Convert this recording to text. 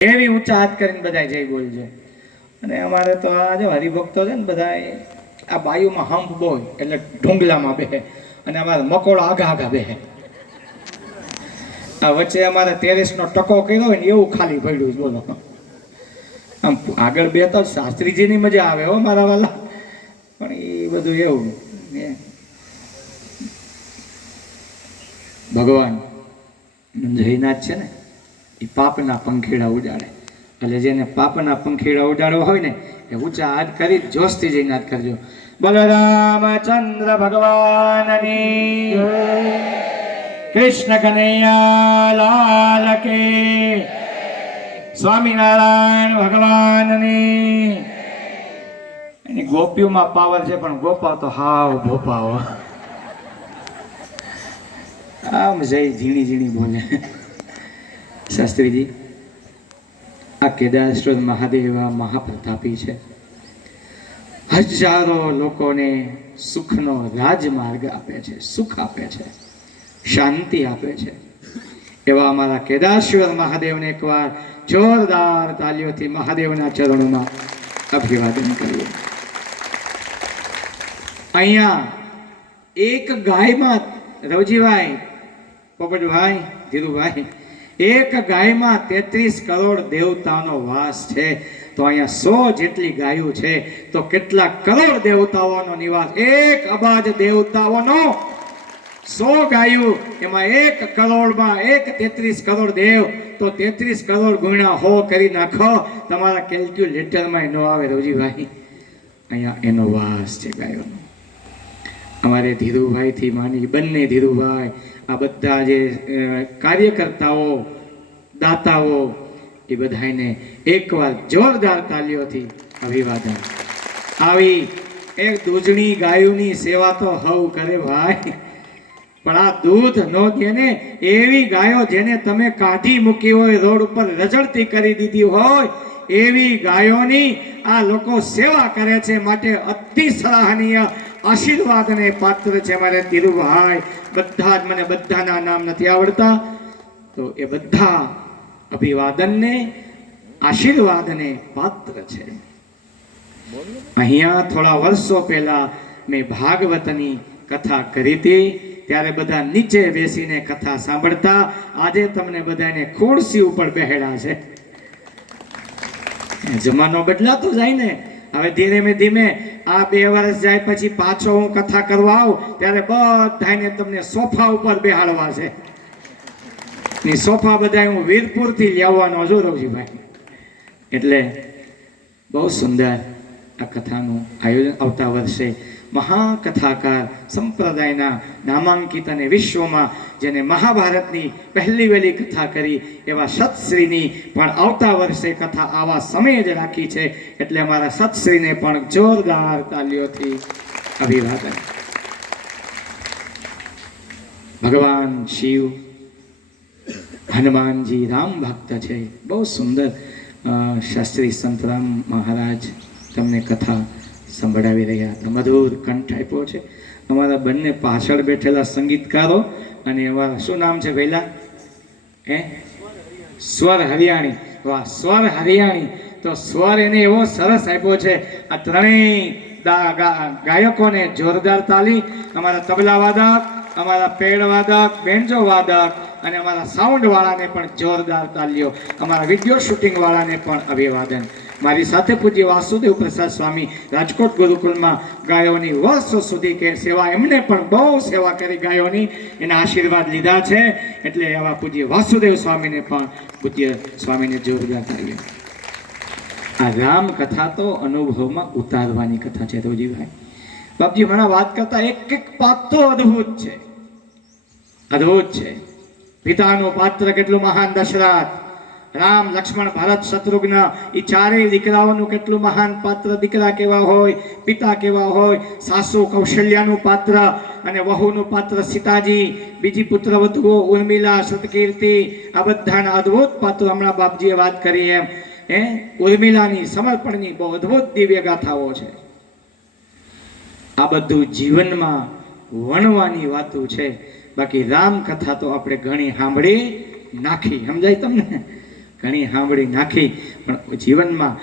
એવી ઊંચા હાથ કરીને બધા જય બોલજો. અને અમારે તો આ જો હરિભક્તો છે ને બધા આ બાયુમાં હંપ બોલ એટલે ઢુંગલામાં બેહે અને અમારે મકોડો આઘા આઘા બેહે. આ વચ્ચે અમારે 13નો ટકો કર્યો હોય ને એવું ખાલી પડ્યું છે. બોલો આમ આગળ બે તો શાસ્ત્રીજીની મજા આવે હો મારા વાલા, પણ એ બધું એવું ભગવાન જયનાથ છે ને એ પાપના પંખીડા ઉડાડે. એટલે જેને પાપના પંખીડા ઉડાડવા હોય ને એ ઊંચા હાથ કરી જોશથી જયનાથ કરજો. બલરામચંદ્ર ભગવાનની કૃષ્ણ કનૈયા લાલ કે, સ્વામિનારાયણ ભગવાનની. એની ગોપીઓમાં પાવર છે પણ ગોપા તો હાવ ભોપાઓ. આમ જય ઝીણી ઝીણી બોલે. શાસ્ત્રીજી, આ કેદારેશ્વર મહાદેવ મહાપ્રતાપી છે. હજારો લોકોને સુખનો રાજમાર્ગ આપે છે, સુખ આપે છે, શાંતિ આપે છે. એવા અમારા કેદારેશ્વર મહાદેવને એકવાર જોરદાર તાલીઓથી મહાદેવના ચરણોમાં અભિવાદન કરીએ. અહીંયા એક ગાયમાં રવજીભાઈ, પોપટભાઈ, ધીરુભાઈ, એક ગાયમાં 33 કરોડ દેવતાનો વાસ છે. તો અહીંયા 100 જેટલી ગાયો છે તો કેટલા કરોડ દેવતાઓનો નિવાસ. 1 અબજ દેવતાઓનો 100 ગાયો, એમાં 1 કરોડમાં 33 કરોડ દેવ, તો 33 કરોડ ગુણ્યા 100 કરી નાખો, તમારા કેલ્ક્યુલેટરમાં ન આવે રવજીભાઈ. અહીંયા એનો વાસ છે ગાયોનો. અમારે ધીરુભાઈથી માની બંને ધીરુભાઈ, આ બધા જે કાર્યકર્તાઓ, દાતાઓ, એ બધાને એકવાર જોરદાર તાલીઓથી અભિવાદન. આવી એક દૂધણી ગાયોની સેવા તો હવ કરે ભાઈ, પણ આ દૂધ નો દે ને એવી ગાયો જેને તમે કાઢી મૂકી હોય, રોડ ઉપર રજળતી કરી દીધી હોય, એવી ગાયોની આ લોકો સેવા કરે છે. માટે અતિ સરાહનીય આશીર્વાદને પાત્ર છે મારે ધીરુભાઈ. બધા જ, મને બધાના નામ નથી આવડતા, તો એ બધા અભિવાદનને, આશીર્વાદને પાત્ર છે. અહીંયા થોડા વર્ષો પહેલા મેં ભાગવતની કથા કરી હતી, ત્યારે બધા નીચે બેસીને કથા સાંભળતા. આજે તમને બધાને ખુરશી ઉપર બેહેડા છે. જમાનો બદલાતો જાય ને, હવે ધીમે ધીમે આ 2 વર્ષ જાય પછી પાછો હું કથા કરવા આવું ત્યારે બધાને તમને સોફા ઉપર બેહાડવા છે. ની સોફા બધા હું વીરપુરથી લાવવાનો છું રવજીભાઈ. એટલે બહુ સુંદર આ કથાનું આયોજન. આવતા વર્ષે મહાકથાકાર સંપ્રદાયના નામાંકિત અને વિશ્વમાં જેને મહાભારતની પહેલી વહેલી કથા કરી એવા સતશ્રીની પણ આવતા વર્ષે કથા આવા સમયે જ રાખી છે. એટલે અમારા સતશ્રીને પણ જોરદાર તાલીઓથી અભિવાદન. ભગવાન શિવ, હનુમાનજી રામ ભક્ત છે. બહુ સુંદર શાસ્ત્રી સંતરામ મહારાજ તમને કથા સંભળાવી રહ્યા હતા. મધુર કંઠ આપ્યો છે. અમારા બંને પાછળ બેઠેલા સંગીતકારો, અને અમારા શું નામ છે પહેલા? સ્વર હરિયાણી. વાહ, સ્વર હરિયાણી. તો સ્વર એને એવો સરસ આપ્યો છે. આ ત્રણેય ગાયકોને જોરદાર તાલી. અમારા તબલા વાદક, અમારા પેડ વાદક, બેન્જો વાદક અને અમારા સાઉન્ડ વાળાને પણ જોરદાર તાલીઓ. અમારા વિડીયો શૂટિંગ વાળાને પણ અભિવાદન. મારી સાથે પૂજ્ય વાસુદેવ પ્રસાદ સ્વામી રાજકોટ ગુરુકુલમાં ગાયોની વર્ષો સુધી કે સેવા, એમને પણ બહુ સેવા કરી ગાયોની, એના આશીર્વાદ લીધા છે. એટલે એવા પૂજ્ય વાસુદેવ સ્વામીને પણ પૂજ્ય સ્વામીને જોરદાર તાલીઓ. આ રામ કથા તો અનુભવમાં ઉતારવાની કથા છે રોજીભાઈ. બાપજી હમણાં વાત કરતા એક એક પાત્ર અદ્ભુત છે, અદ્ભુત છે. પિતાનું પાત્ર કેટલું મહાન, દશરથ, રામ, લક્ષ્મણ, ભરત, શત્રુઘ્ન, એ ચારેય દીકરાઓનું કેટલું મહાન પાત્ર. દીકરા કેવા હોય, પિતા કેવા હોય, સાસુ કૌશલ્યાનું પાત્ર અને વહુનું પાત્ર સીતાજી, બીજી પુત્ર વધુઓ ઉર્મિલા, સતકીર્તિ, આ બધાના અદ્ભુત પાત્રો હમણાં બાપજીએ વાત કરી એમ ઉર્મિલાની સમર્પણની બહુ અદ્ભુત દિવ્ય ગાથાઓ છે. આ બધું જીવનમાં વણવાની વાતો છે. બાકી રામ કથા તો આપણે ઘણી સાંભળી નાખી, સમજાય તમને? ઘણી સાંભળી નાખી, પણ જીવનમાં